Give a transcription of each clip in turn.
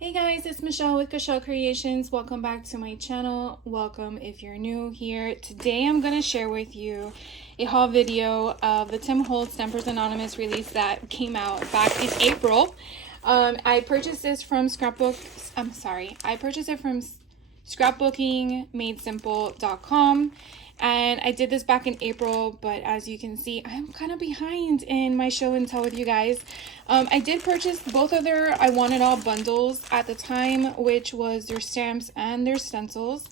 Hey guys, it's Michelle with Michelle Creations. Welcome back to my channel. Welcome if you're new here. Today I'm going to share with you a haul video of the Tim Holtz Stampers Anonymous release that came out back in April. I purchased this from scrapbookingmadesimple.com. And I did this back in April, but as you can see, I'm kind of behind in my show and tell with you guys. I did purchase both of their I Want It All bundles at the time, which was their stamps and their stencils.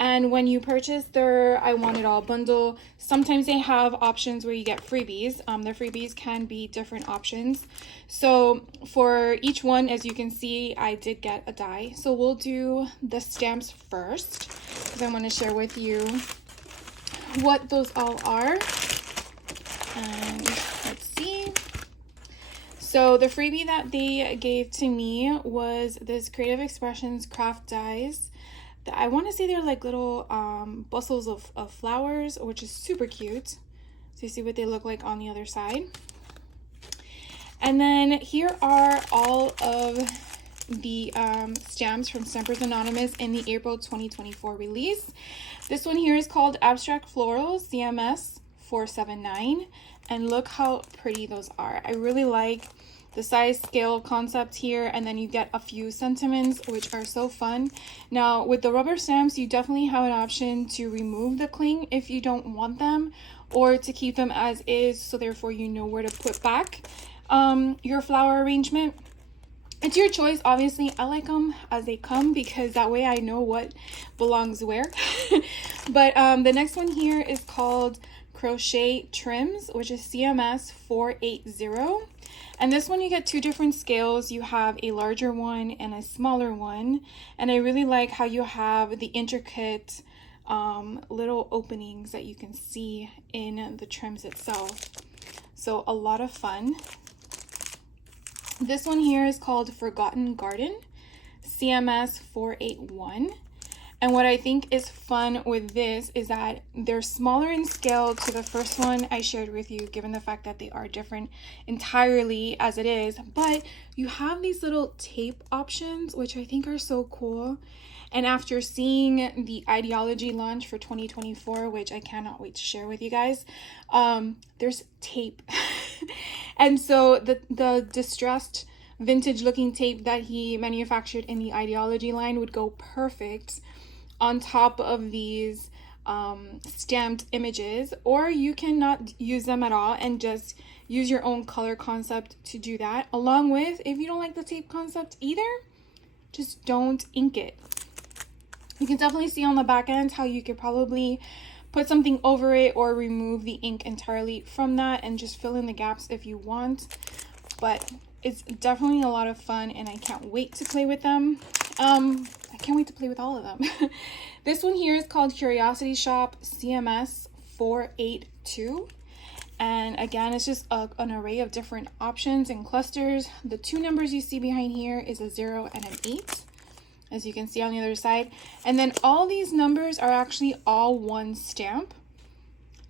And when you purchase their I Want It All bundle, sometimes they have options where you get freebies. The freebies can be different options. So for each one, as you can see, I did get a die. So we'll do the stamps first, because I want to share with you what those all are. And let's see. So the freebie that they gave to me was this Creative Expressions craft dies. I want to say they're like little bustles of flowers, which is super cute. So you see what they look like on the other side. And then here are all of the stamps from Stampers Anonymous in the April 2024 release. This one here is called Abstract Floral CMS 479, and look how pretty those are. I really like the size scale concept here, and then you get a few sentiments, which are so fun. Now with the rubber stamps, you definitely have an option to remove the cling if you don't want them, or to keep them as is, so therefore you know where to put back your flower arrangement. It's your choice. Obviously I like them as they come, because that way I know what belongs where. But the next one here is called Crochet Trims, which is CMS 480. And this one you get two different scales. You have a larger one and a smaller one. And I really like how you have the intricate little openings that you can see in the trims itself. So a lot of fun. This one here is called Forgotten Garden, CMS 481. And what I think is fun with this is that they're smaller in scale to the first one I shared with you, given the fact that they are different entirely as it is. But you have these little tape options, which I think are so cool. And after seeing the Ideology launch for 2024, which I cannot wait to share with you guys, there's tape. And so the distressed vintage looking tape that he manufactured in the Ideology line would go perfect on top of these stamped images, or you can not use them at all and just use your own color concept to do that. Along with, if you don't like the tape concept either, just don't ink it. You can definitely see on the back end how you could probably put something over it or remove the ink entirely from that and just fill in the gaps if you want. But it's definitely a lot of fun, and I can't wait to play with them. I can't wait to play with all of them. This one here is called Curiosity Shop CMS 482. And again, it's just an array of different options and clusters. The two numbers you see behind here is a 0 and an 8, as you can see on the other side. And then all these numbers are actually all one stamp.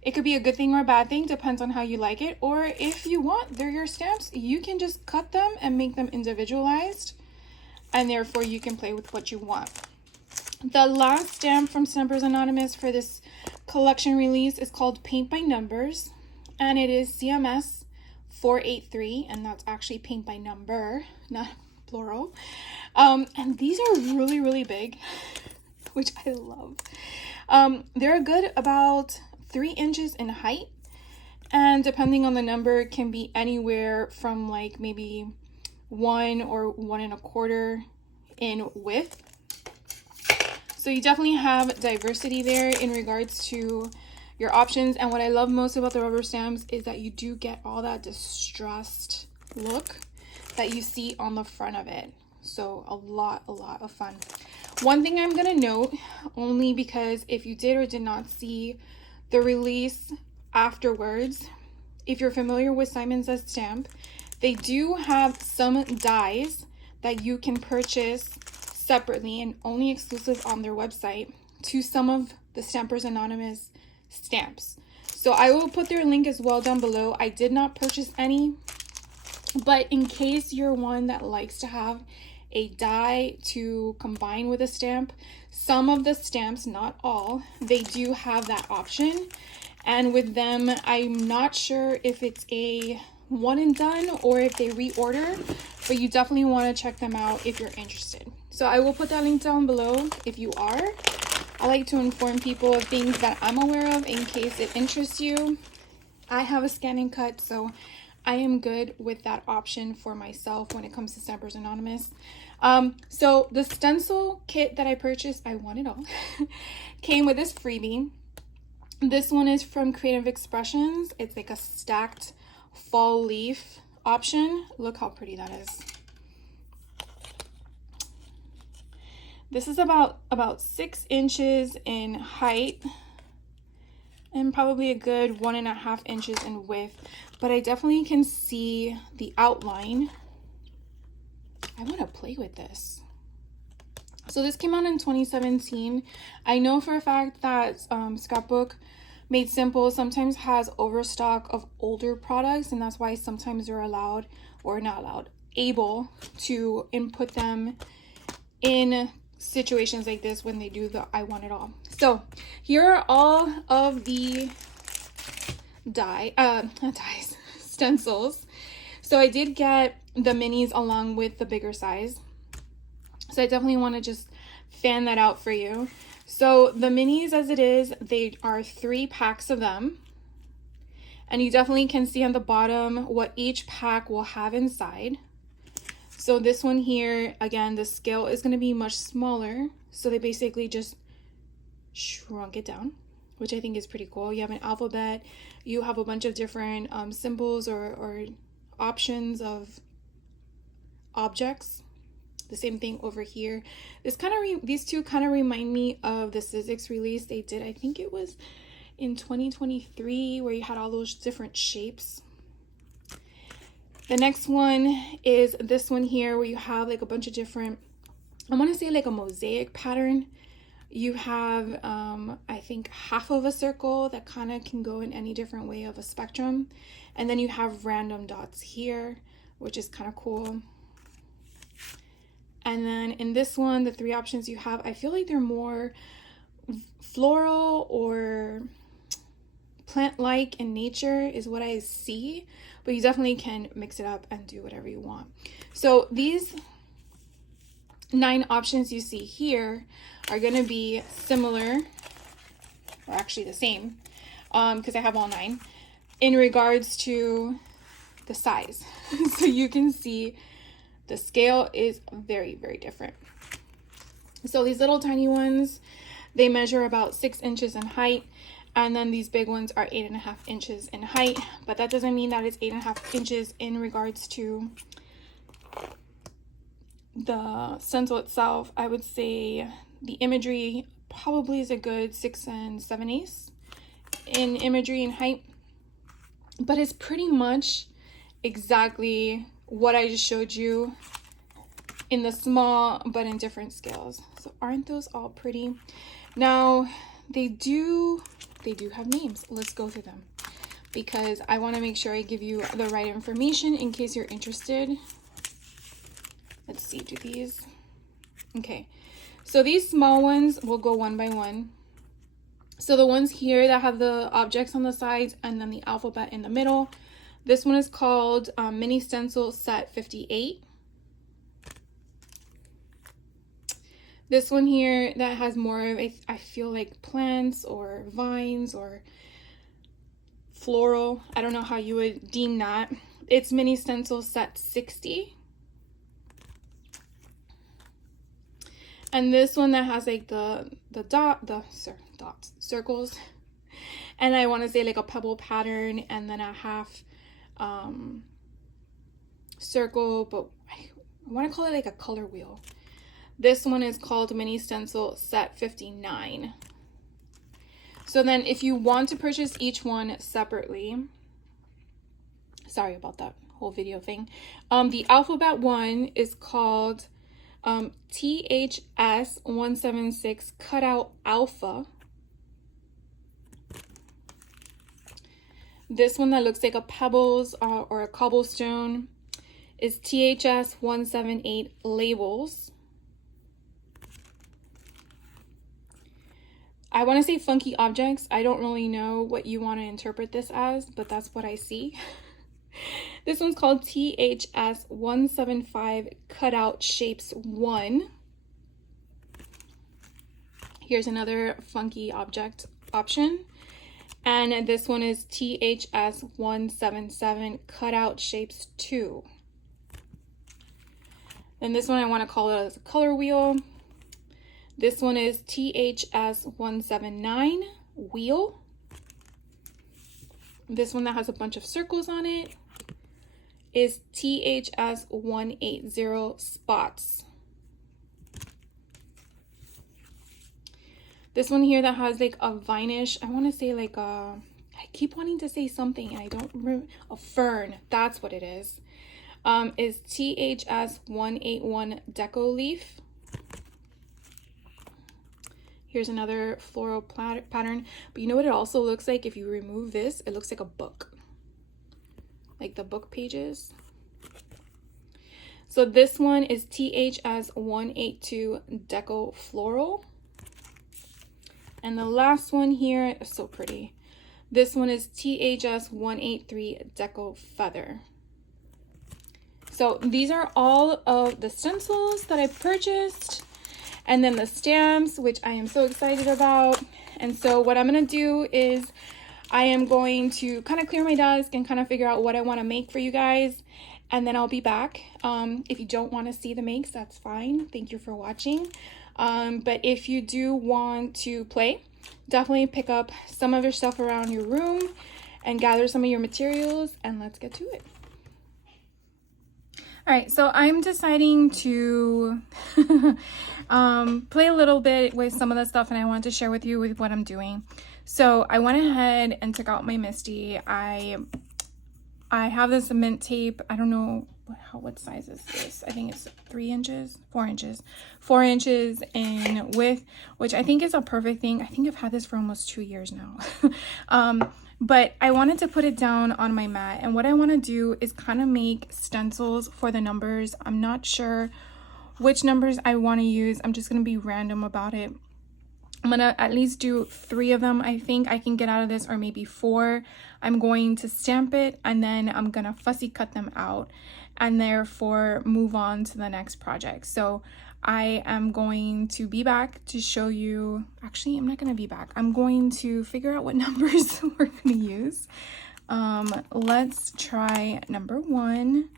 It could be a good thing or a bad thing, depends on how you like it. Or if you want, they're your stamps, you can just cut them and make them individualized, and therefore you can play with what you want. The last stamp from Stampers Anonymous for this collection release is called Paint by Numbers, and it is CMS 483, and that's actually paint by number, not plural. And these are really, really big, which I love. They're a good about 3 inches in height, and depending on the number, it can be anywhere from like maybe 1 or 1.25 in width. So you definitely have diversity there in regards to your options. And what I love most about the rubber stamps is that you do get all that distressed look that you see on the front of it. So a lot of fun. One thing I'm gonna note, only because if you did or did not see the release afterwards, if you're familiar with Simon Says Stamp, they do have some dies that you can purchase separately and only exclusive on their website to some of the Stampers Anonymous stamps. So I will put their link as well down below. I did not purchase any, but in case you're one that likes to have a die to combine with a stamp. Some of the stamps, not all, they do have that option. And with them, I'm not sure if it's a one and done or if they reorder, but you definitely want to check them out if you're interested. So I will put that link down below if you are. I like to inform people of things that I'm aware of in case it interests you. I have a scan and cut, so I am good with that option for myself when it comes to Stampers Anonymous. So the stencil kit that I purchased, I want it all, came with this freebie. This one is from Creative Expressions. It's like a stacked fall leaf option. Look how pretty that is. This is about 6 inches in height and probably a good 1.5 inches in width, but I definitely can see the outline. I want to play with this. So this came out in 2017. I know for a fact that Scrapbook Made Simple sometimes has overstock of older products, and that's why sometimes they're allowed, or not allowed, able to input them in situations like this when they do the I want it all. So here are all of the stencils. So I did get the minis along with the bigger size. So I definitely want to just fan that out for you. So the minis as it is, they are 3 packs of them. And you definitely can see on the bottom what each pack will have inside. So this one here, again, the scale is going to be much smaller. So they basically just shrunk it down, which I think is pretty cool. You have an alphabet. You have a bunch of different symbols or options of objects. The same thing over here. These two kind of remind me of the Sizzix release they did. I think it was in 2023 where you had all those different shapes. The next one is this one here where you have like a bunch of different, I want to say like a mosaic pattern. You have, I think, half of a circle that kind of can go in any different way of a spectrum. And then you have random dots here, which is kind of cool. And then in this one, the 3 options you have, I feel like they're more floral or plant-like in nature is what I see, but you definitely can mix it up and do whatever you want. So these 9 options you see here are going to be similar, or actually the same, because I have all 9 in regards to the size. So you can see the scale is very, very different. So these little tiny ones, they measure about 6 inches in height. And then these big ones are 8.5 inches in height, but that doesn't mean that it's 8.5 inches in regards to the stencil itself. I would say the imagery probably is a good 6 7/8 in imagery and height, but it's pretty much exactly what I just showed you in the small, but in different scales. So aren't those all pretty? Now, they do have names. Let's go through them because I want to make sure I give you the right information in case you're interested. Let's see, do these? Okay, so these small ones will go one by one. So the ones here that have the objects on the sides and then the alphabet in the middle, this one is called Mini Stencil Set 58. This one here that has more of, I feel like plants or vines or floral. I don't know how you would deem that. It's Mini Stencil Set 60. And this one that has like the circles. And I want to say like a pebble pattern and then a half circle, but I want to call it like a color wheel. This one is called Mini Stencil Set 59. So then if you want to purchase each one separately, sorry about that whole video thing. The alphabet one is called THS176 Cutout Alpha. This one that looks like a pebbles or a cobblestone is THS 178 labels. I want to say funky objects. I don't really know what you want to interpret this as, but that's what I see. This one's called THS 175 Cutout Shapes 1. Here's another funky object option. And this one is THS 177 Cutout Shapes 2. And this one I want to call it as a color wheel. This one is THS 179 Wheel. This one that has a bunch of circles on it is THS 180 Spots. This one here that has like a vinish, I want to say like a, I keep wanting to say something and I don't remember, a fern, that's what it is THS 181 Deco Leaf. Here's another floral pattern, but you know what it also looks like if you remove this? It looks like a book, like the book pages. So this one is THS 182 Deco Floral. And the last one here is so pretty. This one is THS 183 Deco Feather. So these are all of the stencils that I purchased, and then the stamps, which I am so excited about. And so what I'm gonna do is I am going to kind of clear my desk and kind of figure out what I want to make for you guys, and then I'll be back. If you don't want to see the makes, that's fine. Thank you for watching. But if you do want to play, definitely pick up some of your stuff around your room and gather some of your materials, and let's get to it. All right, so I'm deciding to play a little bit with some of the stuff, and I want to share with you with what I'm doing. So I went ahead and took out my Misty. I have this mint tape. I don't know what size is this. I think it's 3 inches, 4 inches, 4 inches in width, which I think is a perfect thing. I think I've had this for almost 2 years now. But I wanted to put it down on my mat, and what I want to do is kind of make stencils for the numbers. I'm not sure which numbers I want to use. I'm just going to be random about it. I'm going to at least do 3 of them. I think I can get out of this, or maybe 4. I'm going to stamp it, and then I'm going to fussy cut them out, and therefore move on to the next project. So I am going to be back to show you, actually I'm not going to be back. I'm going to figure out what numbers we're going to use. Let's try number 1,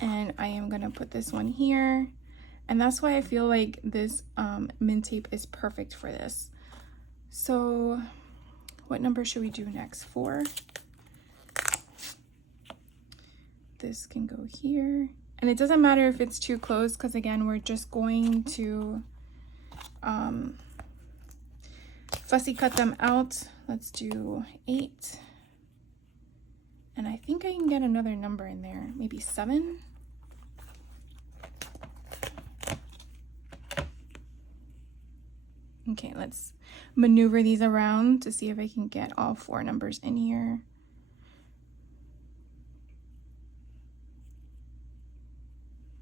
and I am going to put this one here. And that's why I feel like this mint tape is perfect for this. So what number should we do next? 4. This can go here. And it doesn't matter if it's too close, because again, we're just going to fussy cut them out. Let's do 8. And I think I can get another number in there, maybe 7. Okay, let's maneuver these around to see if I can get all 4 numbers in here.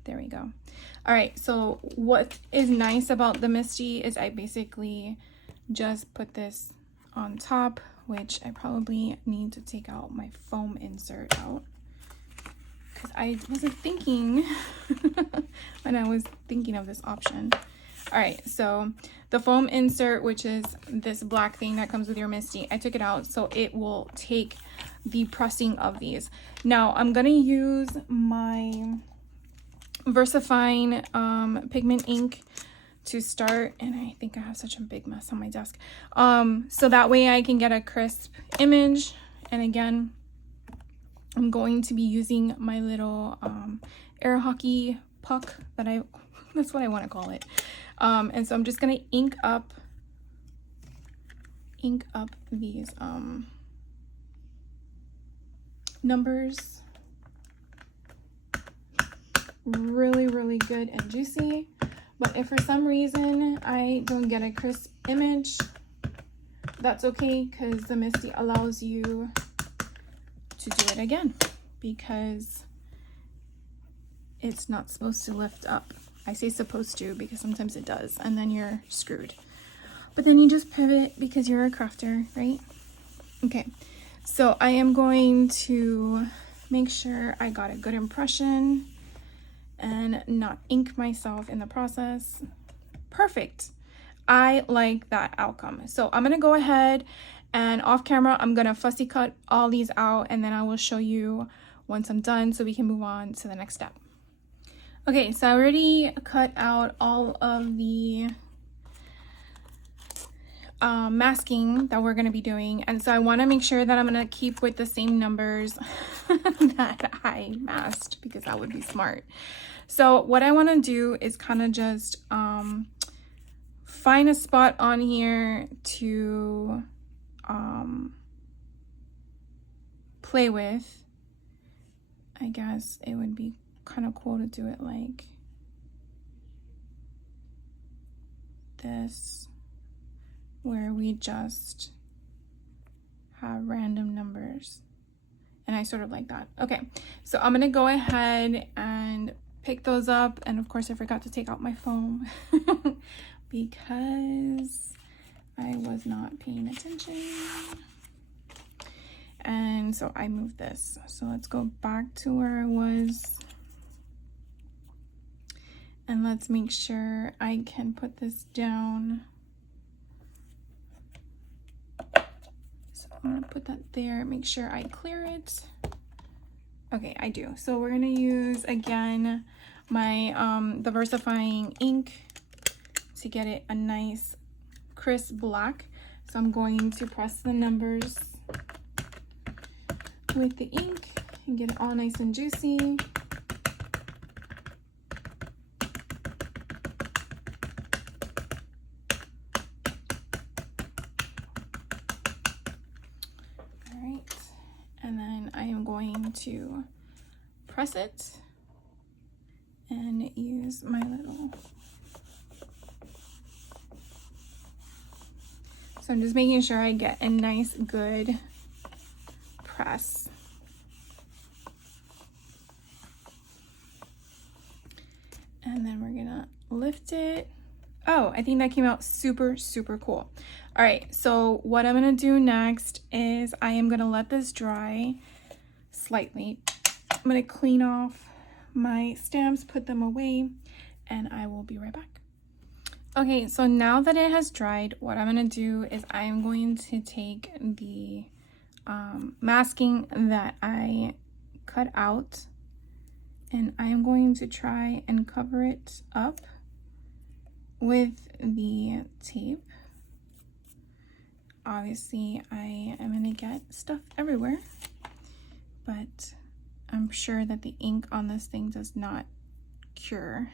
There we go. All right, so what is nice about the Misty is I basically just put this on top, which I probably need to take out my foam insert out, because I wasn't thinking when I was thinking of this option. All right, so the foam insert, which is this black thing that comes with your Misty, I took it out so it will take the pressing of these. Now I'm gonna use my VersaFine pigment ink to start, and I think I have such a big mess on my desk, so that way I can get a crisp image. And again, I'm going to be using my little air hockey puck that that's what I want to call it. And so I'm just gonna ink up these numbers really good and juicy. But if for some reason I don't get a crisp image, that's okay, because the Misty allows you to do it again, because it's not supposed to lift up. I say supposed to because sometimes it does, and then you're screwed. But then you just pivot because you're a crafter, right? Okay, so I am going to make sure I got a good impression and not ink myself in the process. Perfect. I like that outcome. So I'm gonna go ahead and off camera, I'm gonna fussy cut all these out, and then I will show you once I'm done so we can move on to the next step. Okay, so I already cut out all of the masking that we're going to be doing, and so I want to make sure that I'm going to keep with the same numbers that I masked, because that would be smart. So what I want to do is kind of just find a spot on here to play with. I guess it would be kind of cool to do it like this, where we just have random numbers, and I sort of like that. Okay, so I'm gonna go ahead and pick those up, and of course I forgot to take out my phone because I was not paying attention, and so I moved this. So let's go back to where I was, and let's make sure I can put this down. I'm gonna put that there, make sure I clear it. Okay, I do. So we're gonna use again my the VersaFine ink to get it a nice crisp black. So I'm going to press the numbers with the ink and get it all nice and juicy. And then I am going to press it and use my little. So I'm just making sure I get a nice good press. And then we're gonna lift it. Oh, I think that came out super, super cool. All right, so what I'm gonna do next is I am gonna let this dry slightly. I'm gonna clean off my stamps, put them away, and I will be right back. Okay, so now that it has dried, what I'm gonna do is I am going to take the masking that I cut out, and I am going to try and cover it up with the tape. Obviously, I am gonna get stuff everywhere, but I'm sure that the ink on this thing does not cure,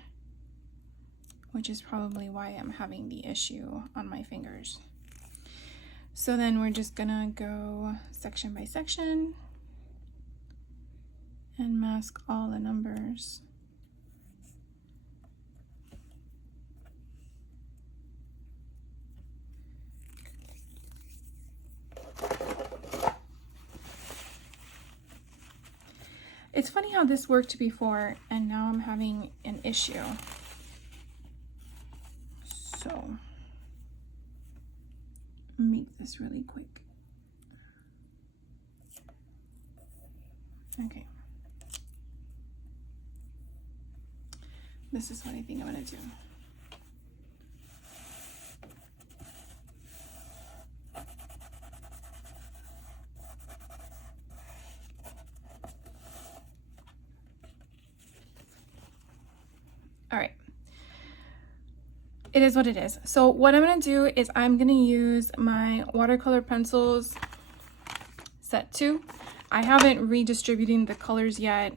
which is probably why I'm having the issue on my fingers. So then we're just gonna go section by section and mask all the numbers. It's funny how this worked before and now I'm having an issue. So, make this really quick. Okay. This is what I think I'm gonna do. All right. It is what it is. So what I'm going to do is I'm going to use my watercolor pencils set 2. I haven't redistributed the colors yet,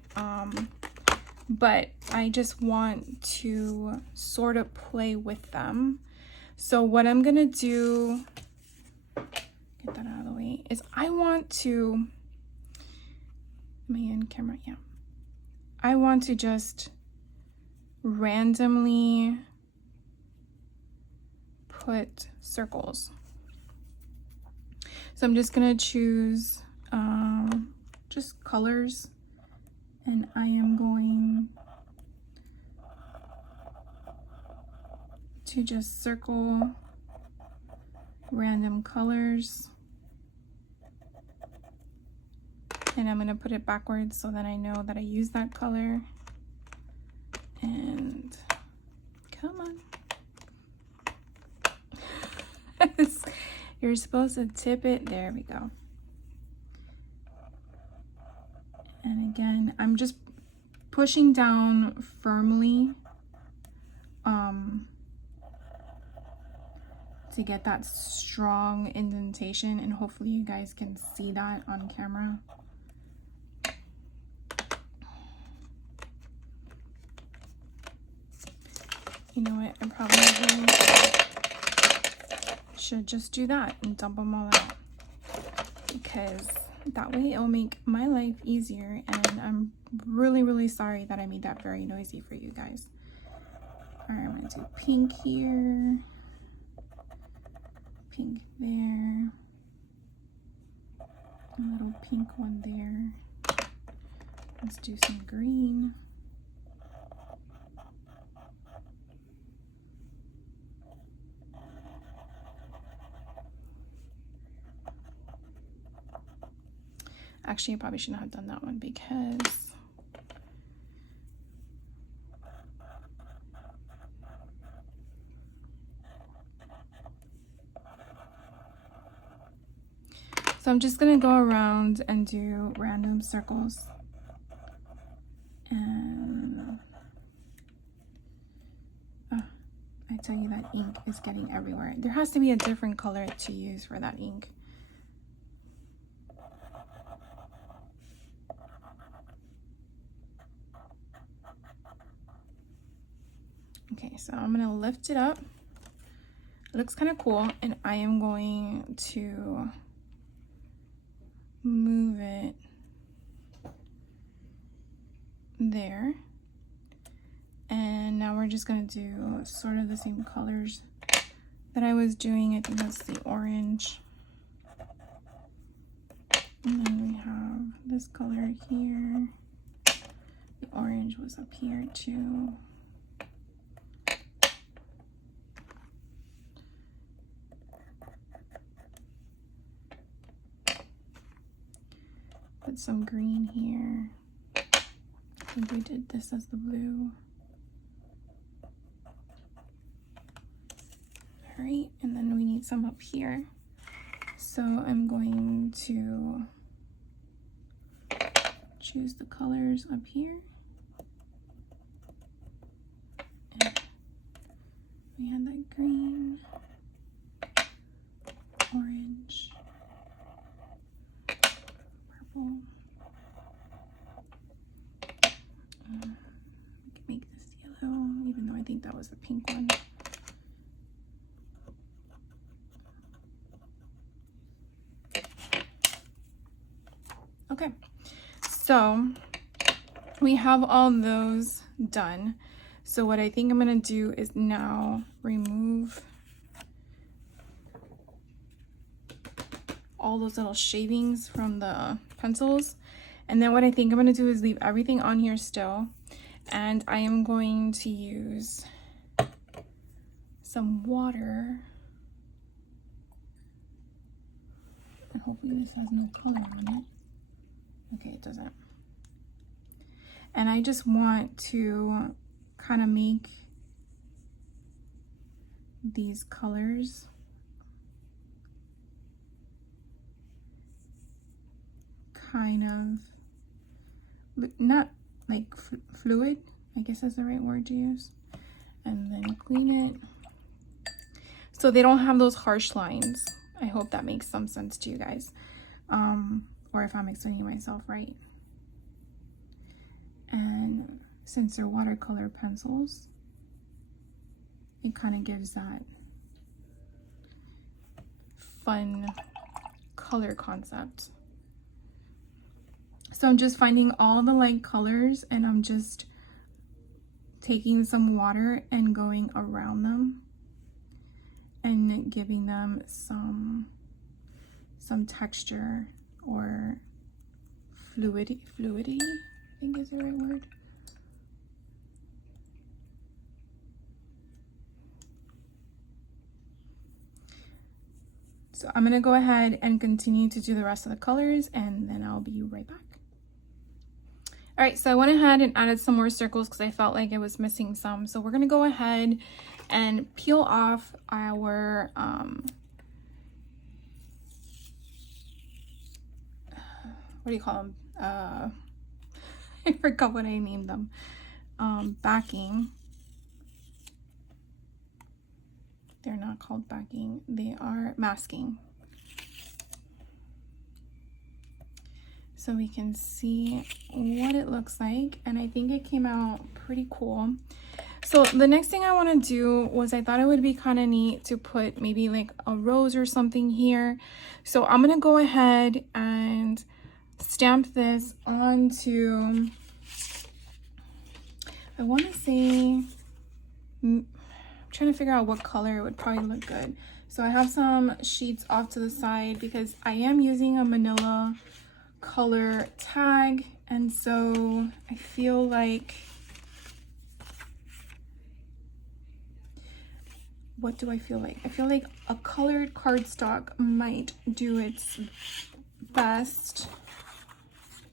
but I just want to sort of play with them. So what I'm going to do, get that out of the way, is I want to, am I in camera? Yeah. I want to just randomly put circles. So I'm just gonna choose just colors, and I am going to just circle random colors. And I'm going to put it backwards so that I know that I use that color. And come on. You're supposed to tip it. There we go. And again, I'm just pushing down firmly to get that strong indentation, and hopefully you guys can see that on camera. You know what, I probably should just do that and dump them all out, because that way it'll make my life easier. And I'm really sorry that I made that very noisy for you guys. All right, I'm gonna do pink here, pink there, a little pink one there. Let's do some green. Actually, I probably shouldn't have done that one because so I'm just gonna go around and do random circles. And I tell you, that ink is getting everywhere. There has to be a different color to use for that ink. Okay, so I'm gonna lift it up. It looks kind of cool, and I am going to move it there. And now we're just gonna do sort of the same colors that I was doing. I think that's the orange. And then we have this color here. The orange was up here too. Put some green here. I think we did this as the blue. All right, and then we need some up here. So I'm going to choose the colors up here. And we had that green, orange, purple. We can make this yellow, even though I think that was the pink one. Okay, so we have all those done. So what I think I'm gonna do is now remove all those little shavings from the pencils. And then what I think I'm gonna do is leave everything on here still. And I am going to use some water. And hopefully this has no color on it. Okay, it doesn't. And I just want to kind of make these colors kind of not like fluid, I guess that's the right word to use. And then clean it so they don't have those harsh lines. I hope that makes some sense to you guys, or if I'm explaining myself right. And since they're watercolor pencils, it kind of gives that fun color concept. So I'm just finding all the light colors, and I'm just taking some water and going around them and giving them some texture or fluidity, I think is the right word. So I'm gonna go ahead and continue to do the rest of the colors, and then I'll be right back. All right, so I went ahead and added some more circles because I felt like it was missing some. So we're gonna go ahead and peel off our what do you call them? I forgot what I named them. Backing. They're not called backing, they are masking. So we can see what it looks like, and I think it came out pretty cool. So the next thing I want to do was, I thought it would be kind of neat to put maybe like a rose or something here. So I'm gonna go ahead and stamp this onto, I want to say, I'm trying to figure out what color would probably look good. So I have some sheets off to the side because I am using a manila color tag, and so I feel like, what do I feel like? I feel like a colored cardstock might do its best.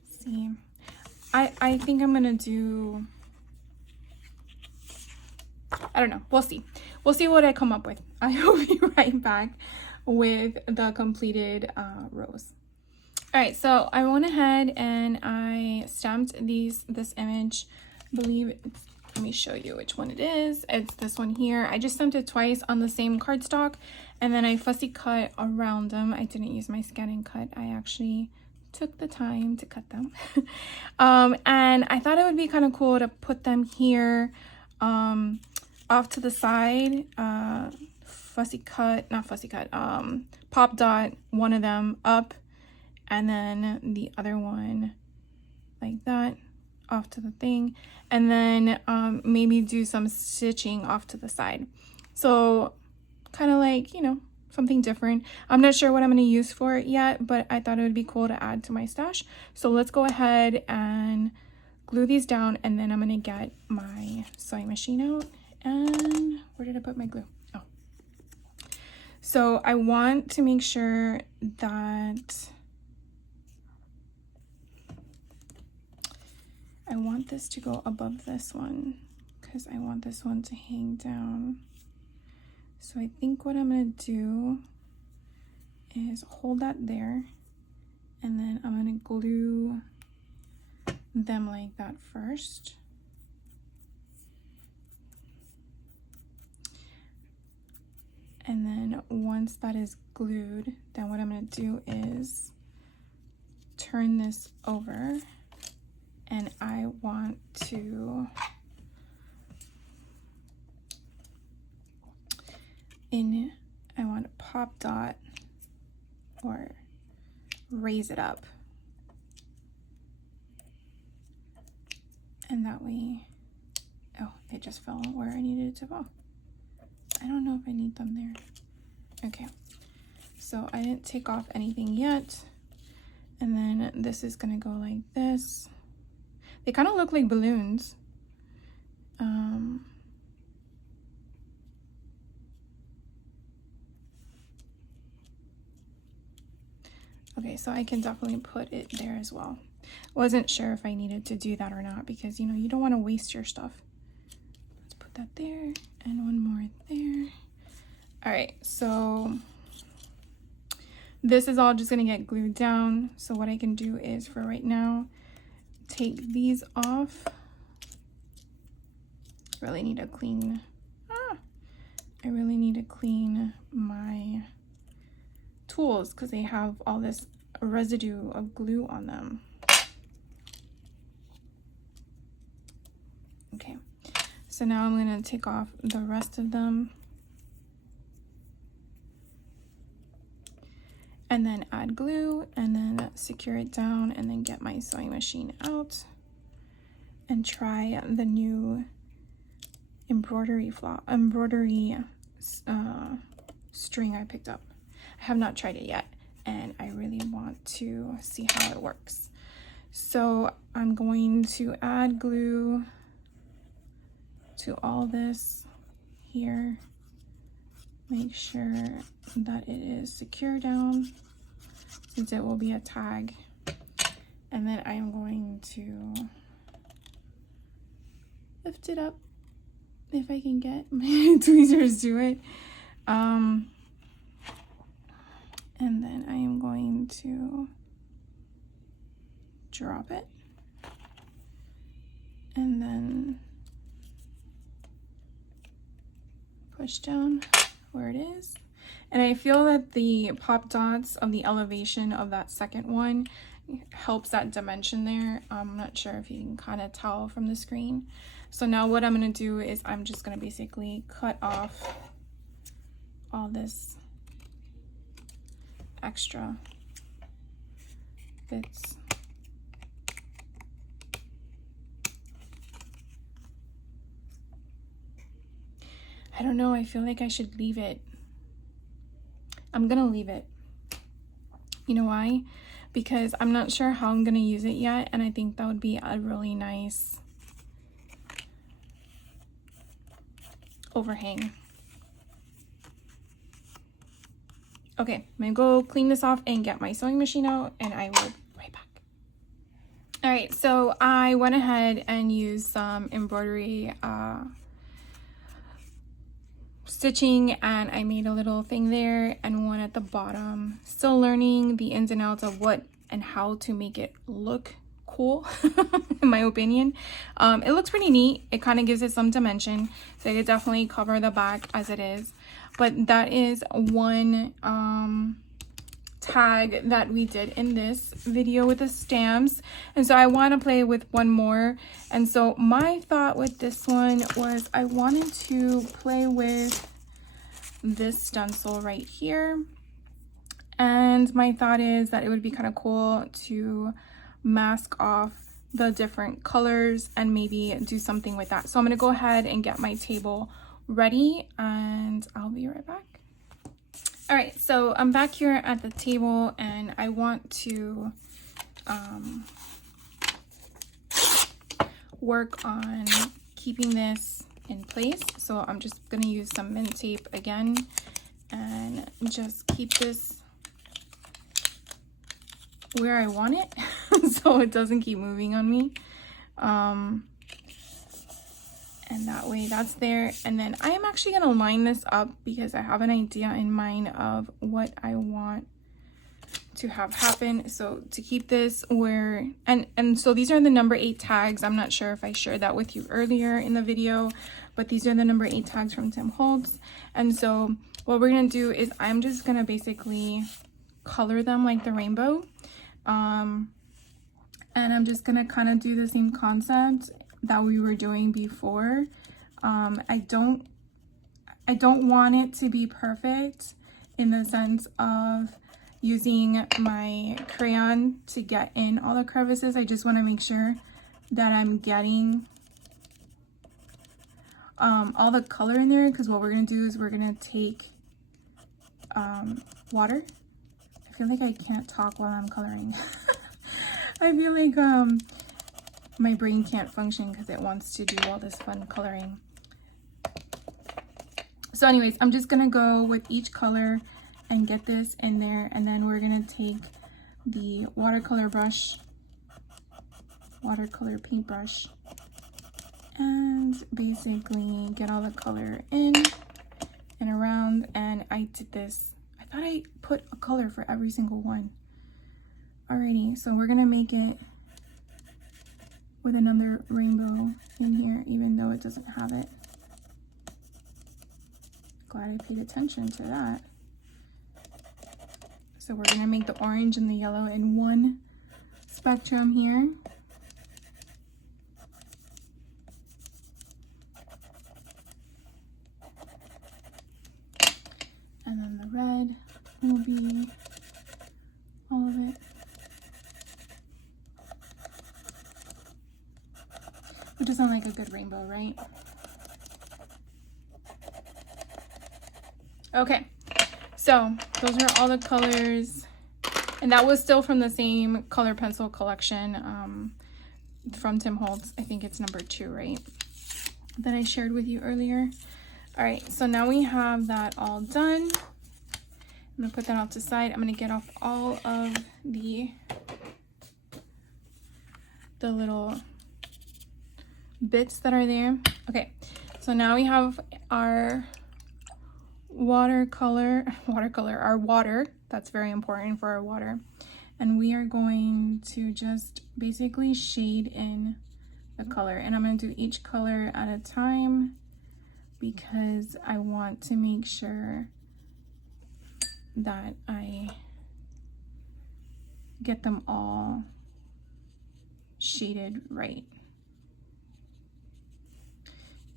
Let's see, I think I'm gonna do, I don't know, we'll see what I come up with. I will be right back with the completed rose. All right, so I went ahead and I stamped this image. I believe it's, let me show you which one it is. It's this one here. I just stamped it twice on the same cardstock, and then I fussy cut around them. I didn't use my scan and cut. I actually took the time to cut them. And I thought it would be kind of cool to put them here off to the side. Pop dot one of them up, and then the other one like that off to the thing, and then maybe do some stitching off to the side. So kind of like, you know, something different. I'm not sure what I'm going to use for it yet, but I thought it would be cool to add to my stash. So let's go ahead and glue these down, and then I'm going to get my sewing machine out. And where did I put my glue? Oh, so I want to make sure that I want this to go above this one, because I want this one to hang down. So I think what I'm going to do is hold that there, and then I'm going to glue them like that first. And then once that is glued, then what I'm going to do is turn this over, and I want to pop dot or raise it up, and that way, oh, it just fell where I needed it to fall. I don't know if I need them there. Okay, so I didn't take off anything yet, and then this is gonna go like this. They kind of look like balloons. Okay, so I can definitely put it there as well. Wasn't sure if I needed to do that or not, because, you know, you don't want to waste your stuff. Let's put that there, and one more there. All right, so this is all just gonna get glued down. So what I can do is, for right now, take these off. Really need to clean, I really need to clean my tools because they have all this residue of glue on them. Okay, so now I'm going to take off the rest of them and then add glue, and then secure it down, and then get my sewing machine out and try the new embroidery string I picked up. I have not tried it yet, and I really want to see how it works. So I'm going to add glue to all this here, make sure that it is secure down, since it will be a tag. And then I am going to lift it up if I can get my tweezers to it. And then I am going to drop it. And then push down where it is. And I feel that the pop dots of the elevation of that second one helps that dimension there. I'm not sure if you can kind of tell from the screen. So now what I'm going to do is I'm just going to basically cut off all this extra bits. I don't know, I feel like I should leave it. I'm gonna leave it. You know why? Because I'm not sure how I'm gonna use it yet, and I think that would be a really nice overhang. Okay, I'm gonna go clean this off and get my sewing machine out, and I will be right back. All right, so I went ahead and used some embroidery stitching, and I made a little thing there and one at the bottom. Still learning the ins and outs of what and how to make it look cool, in my opinion. It looks pretty neat. It kind of gives it some dimension, so I could definitely cover the back as it is. But that is one tag that we did in this video with the stamps, and so I want to play with one more. And so my thought with this one was I wanted to play with this stencil right here, and my thought is that it would be kind of cool to mask off the different colors and maybe do something with that. So I'm going to go ahead and get my table ready, and I'll be right back. All right, so I'm back here at the table, and I want to work on keeping this in place. So I'm just gonna use some mint tape again and just keep this where I want it so it doesn't keep moving on me. And that way that's there. And then I am actually going to line this up because I have an idea in mind of what I want to have happen. So to keep this where, and so these are the number 8 tags. I'm not sure if I shared that with you earlier in the video, but these are the number 8 tags from Tim Holtz. And so what we're going to do is I'm just going to basically color them like the rainbow. And I'm just going to kind of do the same concept that we were doing before. I don't want it to be perfect in the sense of using my crayon to get in all the crevices. I just want to make sure that I'm getting all the color in there, because what we're going to do is we're going to take water. I feel like I can't talk while I'm coloring. I feel like my brain can't function because it wants to do all this fun coloring. So anyways, I'm just gonna go with each color and get this in there, and then we're gonna take the watercolor paintbrush, and basically get all the color in and around. And I did this, I thought I put a color for every single one. Alrighty, so we're gonna make it with another rainbow in here, even though it doesn't have it. Glad I paid attention to that. So we're gonna make the orange and the yellow in one spectrum here. And then the red will be all of it. Which doesn't sound like a good rainbow, right? Okay, so those are all the colors, and that was still from the same color pencil collection from Tim Holtz. I think it's number 2, right? That I shared with you earlier. All right, so now we have that all done. I'm gonna put that off to the side. I'm gonna get off all of the little bits that are there. Okay, so now we have our our water. That's very important for our water. And we are going to just basically shade in the color. And I'm gonna do each color at a time because I want to make sure that I get them all shaded right.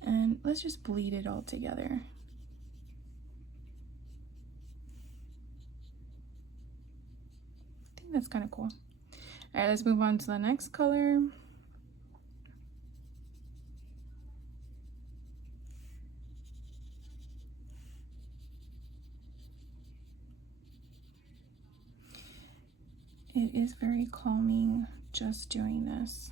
And let's just bleed it all together. I think that's kind of cool. All right, let's move on to the next color. It is very calming just doing this.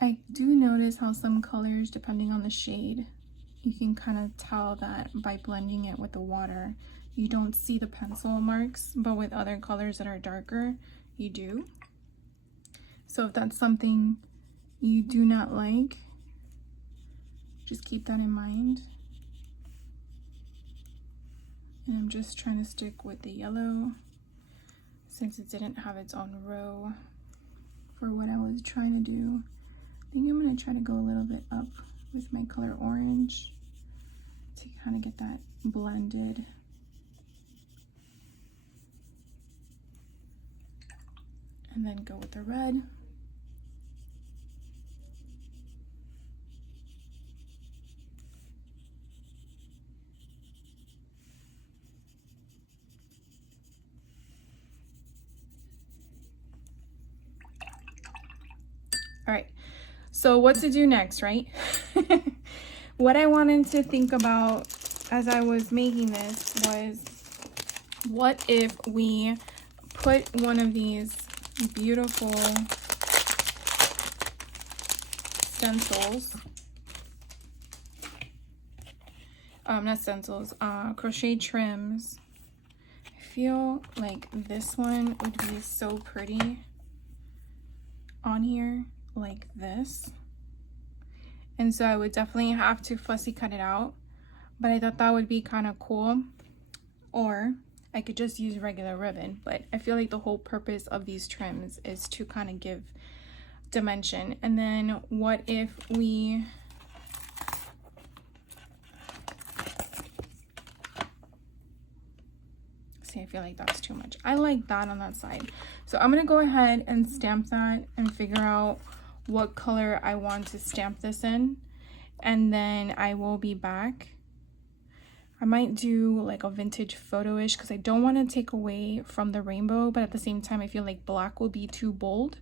I do notice how some colors, depending on the shade, you can kind of tell that by blending it with the water. You don't see the pencil marks, but with other colors that are darker, you do. So if that's something you do not like, just keep that in mind. And I'm just trying to stick with the yellow since it didn't have its own row for what I was trying to do. I think I'm going to try to go a little bit up with my color orange to kind of get that blended. And then go with the red. All right, so what to do next, right? What I wanted to think about as I was making this was, what if we put one of these beautiful stencils, not stencils, crochet trims. I feel like this one would be so pretty on here like this. And so I would definitely have to fussy cut it out, but I thought that would be kind of cool. Or I could just use regular ribbon, but I feel like the whole purpose of these trims is to kind of give dimension. And then what if we see, I feel like that's too much. I like that on that side. So I'm gonna go ahead and stamp that and figure out what color I want to stamp this in, and then I will be back. I might do like a vintage photo-ish because I don't want to take away from the rainbow, but at the same time I feel like black will be too bold.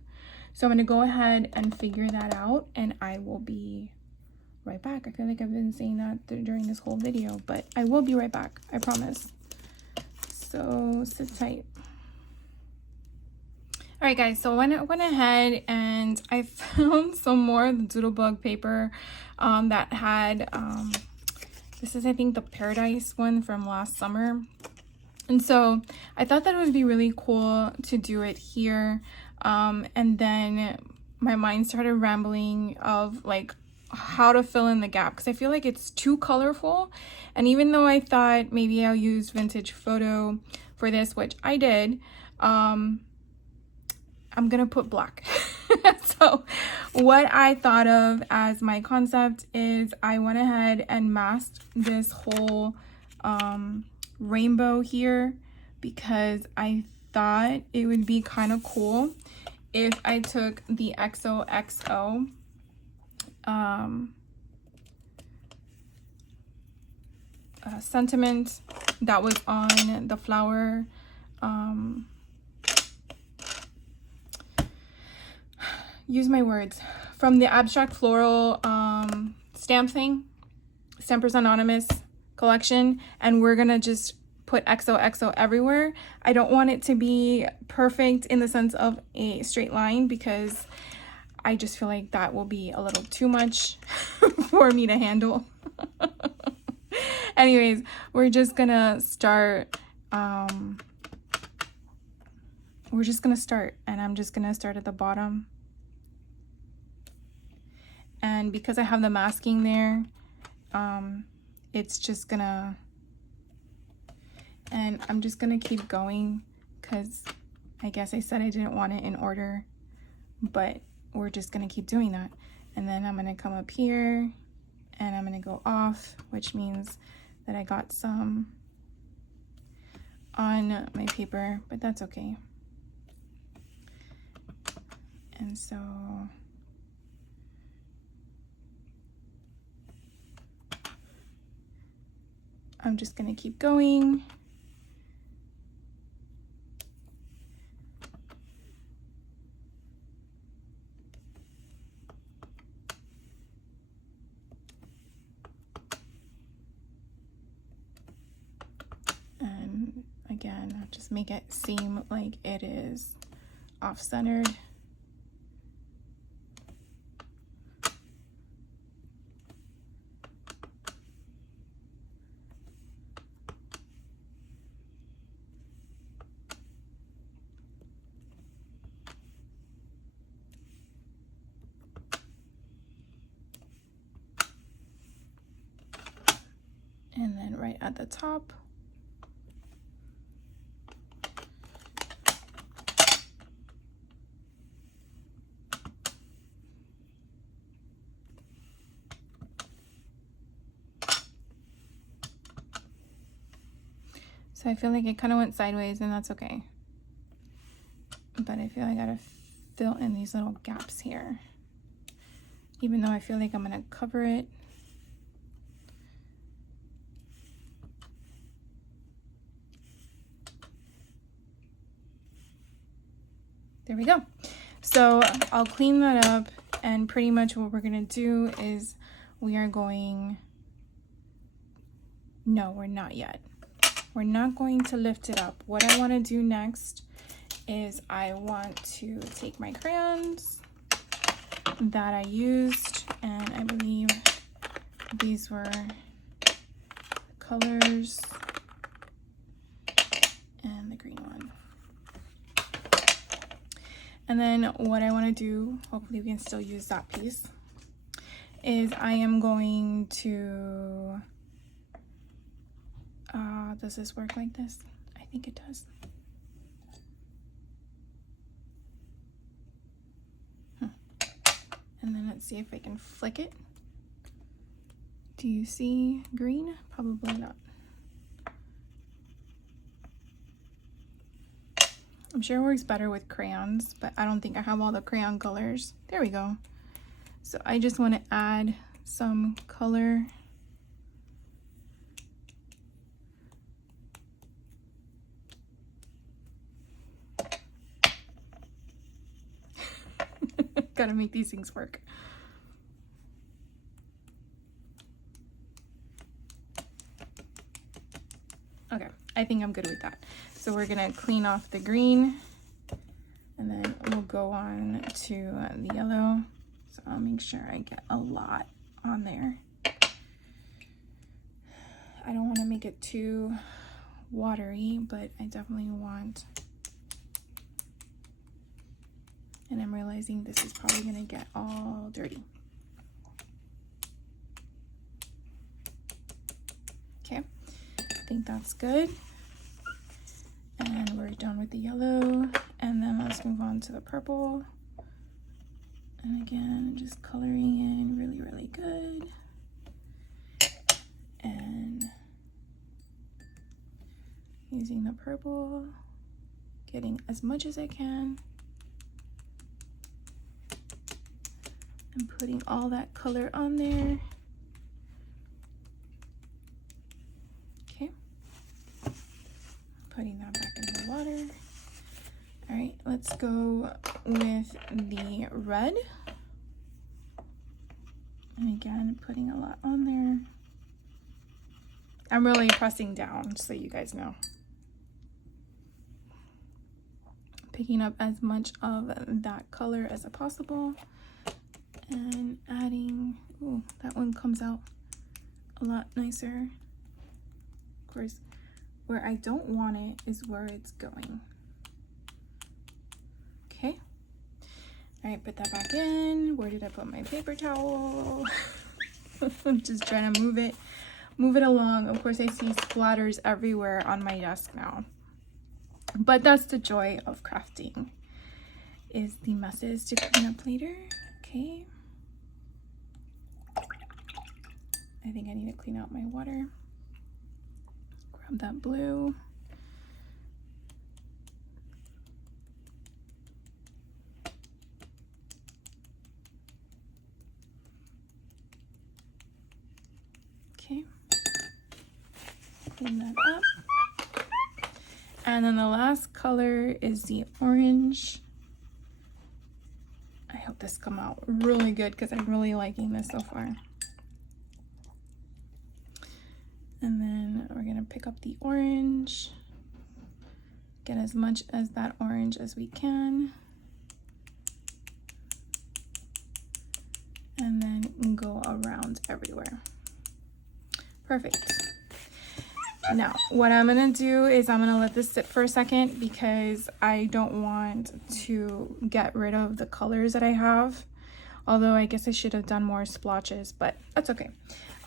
So I'm going to go ahead and figure that out, and I will be right back. I feel like I've been saying that during this whole video, but I will be right back, I promise. So sit tight. All right, guys, so I went ahead and I found some more Doodlebug paper that had, this is, I think, the Paradise one from last summer. And so I thought that it would be really cool to do it here. And then my mind started rambling of like how to fill in the gap, because I feel like it's too colorful. And even though I thought maybe I'll use vintage photo for this, which I did, I'm gonna put black. So what I thought of as my concept is I went ahead and masked this whole rainbow here because I thought it would be kind of cool if I took the XOXO sentiment that was on the flower use my words, from the Abstract Floral stamp thing, Stampers Anonymous collection, and we're gonna just put XOXO everywhere. I don't want it to be perfect in the sense of a straight line because I just feel like that will be a little too much for me to handle. Anyways, we're just gonna start. We're just gonna start, and I'm just gonna start at the bottom. And because I have the masking there, it's just gonna, and I'm just gonna keep going because I guess I said I didn't want it in order, but we're just gonna keep doing that. And then I'm gonna come up here and I'm gonna go off, which means that I got some on my paper, but that's okay. And so I'm just gonna keep going. And again, I'll just make it seem like it is off-centered. And then right at the top, so I feel like it kind of went sideways, and that's okay. But I feel I gotta fill in these little gaps here, even though I feel like I'm gonna cover it. There we go. So I'll clean that up, and pretty much what we're gonna do is we are going, no, we're not yet. We're not going to lift it up. What I wanna do next is I want to take my crayons that I used, and I believe these were colors and the green one. And then what I want to do, hopefully we can still use that piece, is I am going to, does this work like this? I think it does. And then let's see if I can flick it. Do you see green? Probably not. I'm sure it works better with crayons, but I don't think I have all the crayon colors. There we go. So I just want to add some color. Gotta make these things work. Okay, I think I'm good with that. So we're gonna clean off the green, and then we'll go on to the yellow. So I'll make sure I get a lot on there. I don't want to make it too watery, but I definitely want, and I'm realizing this is probably gonna get all dirty. Okay, I think that's good. And we're done with the yellow, and then let's move on to the purple. And again, just coloring in really, really good. And using the purple, getting as much as I can, and putting all that color on there. Okay, putting that back in the water. All right, let's go with the red. And again, putting a lot on there. I'm really pressing down so you guys know. picking up as much of that color as possible and adding, ooh, that one comes out a lot nicer. Of course, where I don't want it is where it's going. Okay. All right, put that back in. Where did I put my paper towel? I'm just trying to move it along. Of course, I see splatters everywhere on my desk now. But that's the joy of crafting, is the messes to clean up later. Okay. I think I need to clean out my water. Grab that blue. Okay. Clean that up. And then the last color is the orange. I hope this come out really good because I'm really liking this so far. And then we're gonna pick up the orange, get as much as that orange as we can, and then go around everywhere. Perfect. Now, what I'm gonna do is I'm gonna let this sit for a second because I don't want to get rid of the colors that I have. Although I guess I should have done more splotches, but that's okay.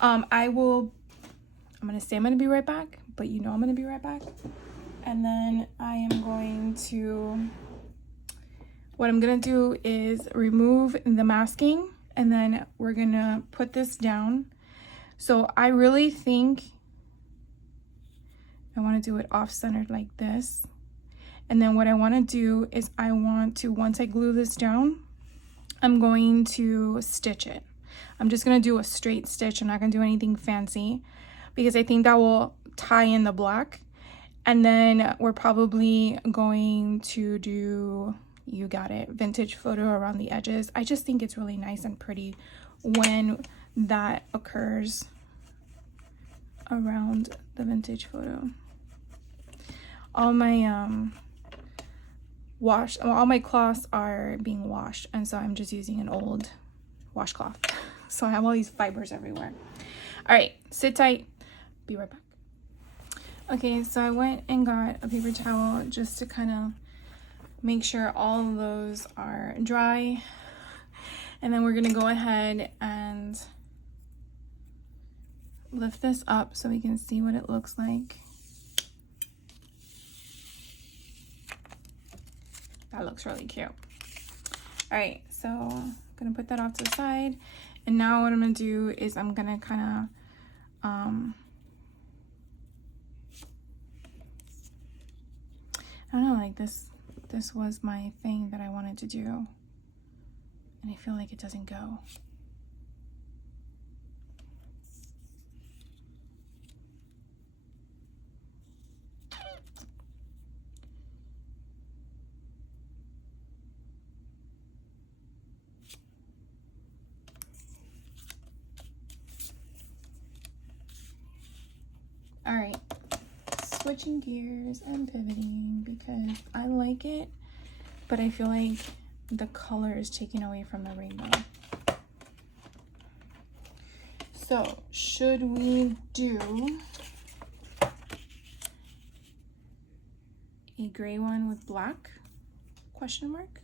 I'm gonna say I'm gonna be right back, but you know I'm gonna be right back. And then I am going to, what I'm gonna do is remove the masking, and then we're gonna put this down. So I really think I want to do it off-centered like this. And then what I want to do is I want to, once I glue this down, I'm going to stitch it. I'm just going to do a straight stitch. I'm not going to do anything fancy because I think that will tie in the black. And then we're probably going to do, you got it, vintage photo around the edges. I just think it's really nice and pretty when that occurs around the vintage photo. All my all my cloths are being washed, and so I'm just using an old washcloth. So I have all these fibers everywhere. All right, sit tight. Be right back. Okay, so I went and got a paper towel just to kind of make sure all of those are dry. And then we're gonna go ahead and lift this up so we can see what it looks like. That looks really cute. All right, so I'm gonna put that off to the side. And now what I'm gonna do is I'm gonna kind of, I don't know, like this was my thing that I wanted to do. And I feel like it doesn't go. All right, switching gears and pivoting because I like it, but I feel like the color is taking away from the rainbow. So should we do a gray one with black? Question mark.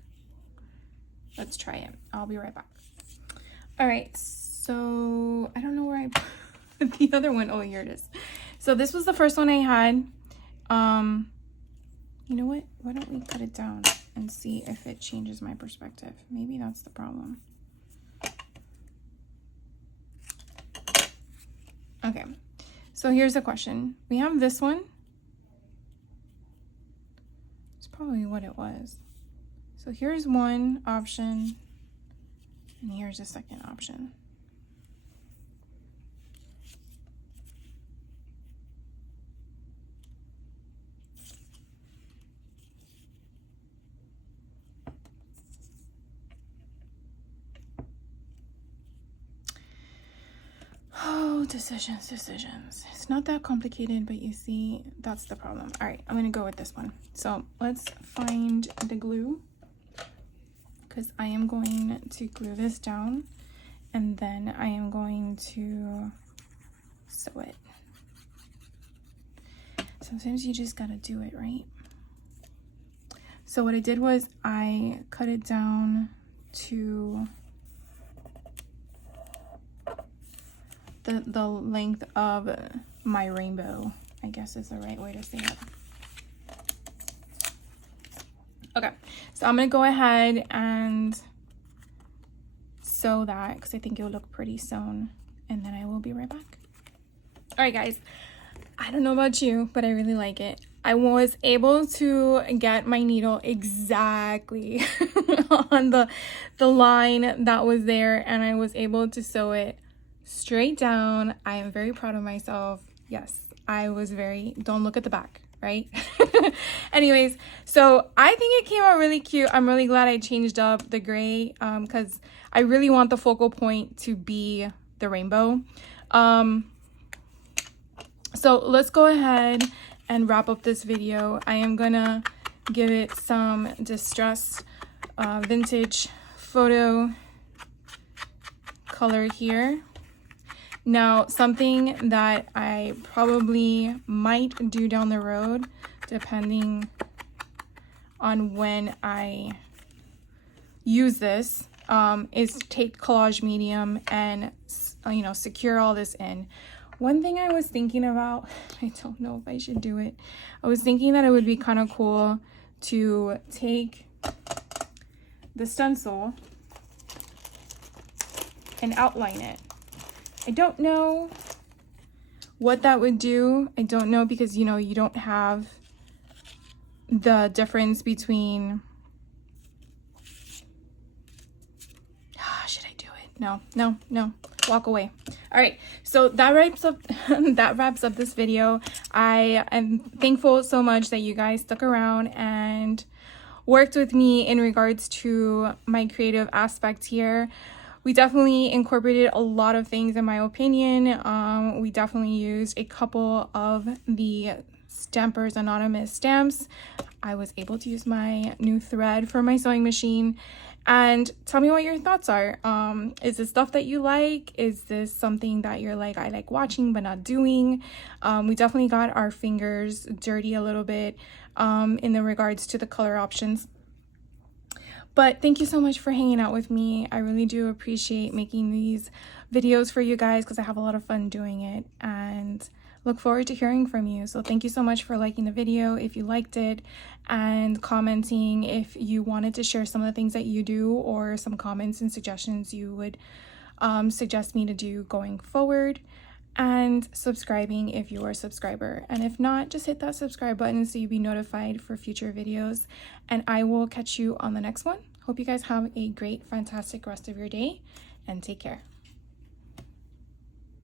Let's try it. I'll be right back. All right, so I don't know where I put the other one. Oh, here it is. So this was the first one I had. You know what? Why don't we cut it down and see if it changes my perspective? Maybe that's the problem. Okay, so here's the question. We have this one. It's probably what it was. So here's one option, and here's a second option. Oh, decisions. It's not that complicated, but you see, that's the problem. All right, I'm gonna go with this one. So let's find the glue, because I am going to glue this down, and then I am going to sew it. Sometimes you just gotta do it, right? So what I did was I cut it down to the length of my rainbow, I guess is the right way to say it. Okay, so I'm gonna go ahead and sew that because I think it will look pretty sewn, and then I will be right back. All right, guys, I don't know about you, but I really like it. I was able to get my needle exactly on the line that was there, and I was able to sew it straight down. I am very proud of myself. Yes, I was very, don't look at the back, right? Anyways, so I think it came out really cute. I'm really glad I changed up the gray because I really want the focal point to be the rainbow. So let's go ahead and wrap up this video. I am gonna give it some distressed vintage photo color here. Now, something that I probably might do down the road, depending on when I use this, is take collage medium and secure all this in. One thing I was thinking about, I don't know if I should do it. I was thinking that it would be kind of cool to take the stencil and outline it. I don't know what that would do. I don't know because, you don't have the difference between... should I do it? No. Walk away. All right, so that wraps up this video. I am thankful so much that you guys stuck around and worked with me in regards to my creative aspect here. We definitely incorporated a lot of things in my opinion. We definitely used a couple of the Stampers Anonymous stamps. I was able to use my new thread for my sewing machine. And tell me what your thoughts are. Is this stuff that you like? Is this something that you're like, I like watching but not doing? We definitely got our fingers dirty a little bit in the regards to the color options. But thank you so much for hanging out with me. I really do appreciate making these videos for you guys because I have a lot of fun doing it, and look forward to hearing from you. So thank you so much for liking the video if you liked it, and commenting if you wanted to share some of the things that you do, or some comments and suggestions you would suggest me to do going forward, and subscribing if you're a subscriber. And if not, just hit that subscribe button so you'll be notified for future videos, and I will catch you on the next one. Hope you guys have a great, fantastic rest of your day, and take care.